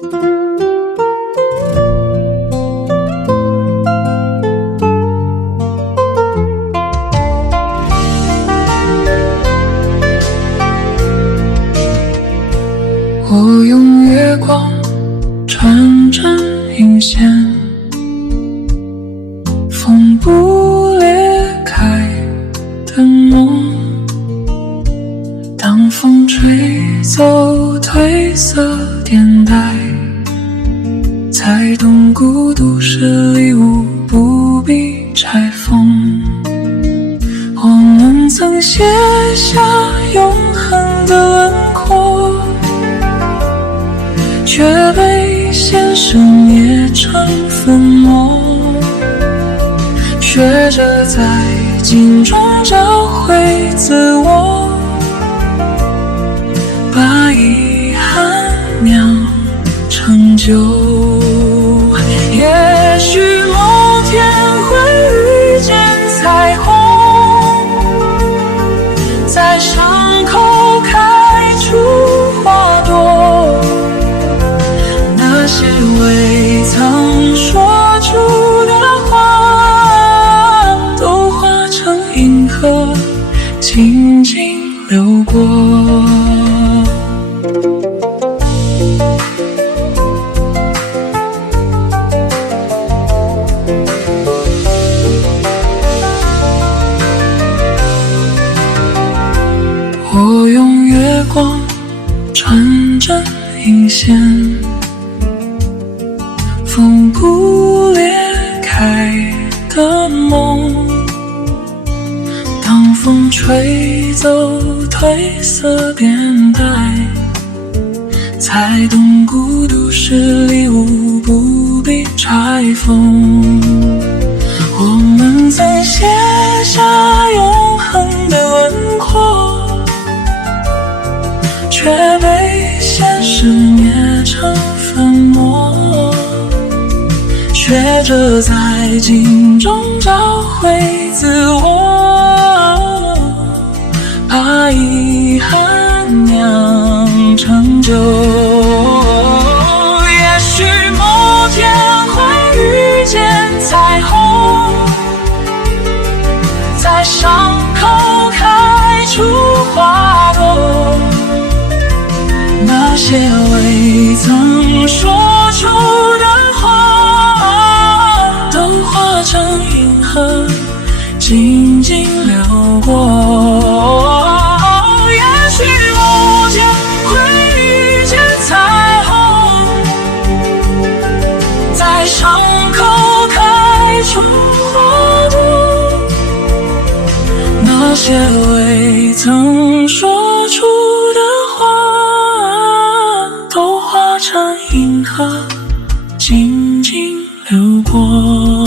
我用月光穿针引线，风不裂开的梦。当风吹走褪色电台，才懂孤独是礼物，不必拆封。我们曾写下永恒的轮廓，却被现实捏成粉末，学着在镜中找回自我，把遗憾酿成酒。也许某天会遇见彩虹，在伤口开出花朵，那些未曾说出的话，都化成银河，静静流过。我用月光穿针引线，风不裂开的梦。当风吹走褪色电台，才懂孤独是礼物，不必拆封。我们曾写下永恒的轮廓，却被现实捏成粉末，学着在镜中找回自我，把遗憾酿成酒。也许某天会遇见彩虹，在伤口开出花朵，那些未曾说出的话，都化成银河，静静流过。也许某天会遇见彩虹，在伤口开出花朵，那些未曾说出的话，都化成银河，静静流过。